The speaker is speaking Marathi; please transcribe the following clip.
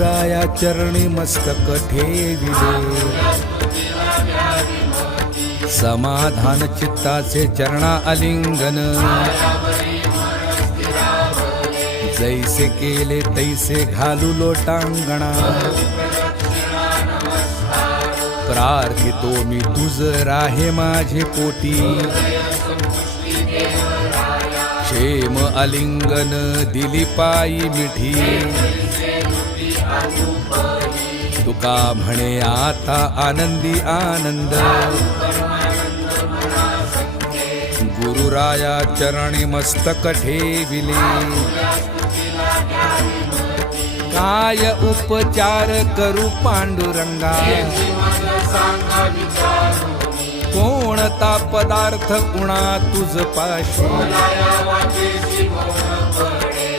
गुरुराया चरणी मस्तक ठेविले, समाधान चित्ताचे चरणा आलिंगन, जैसे केले तैसे घालू लोटांगणा, प्रार्थितो मी तुझ राहे माझे पोटी, क्षेम आलिंगन दिली पायी मिठी, तुका म्हणे आता आनंदी आनंद, गुरुराया चरणी मस्तक ठेविले, काय उपचार करू पांडुरंगा, कोणता पदार्थ उणा तुझ पाशी,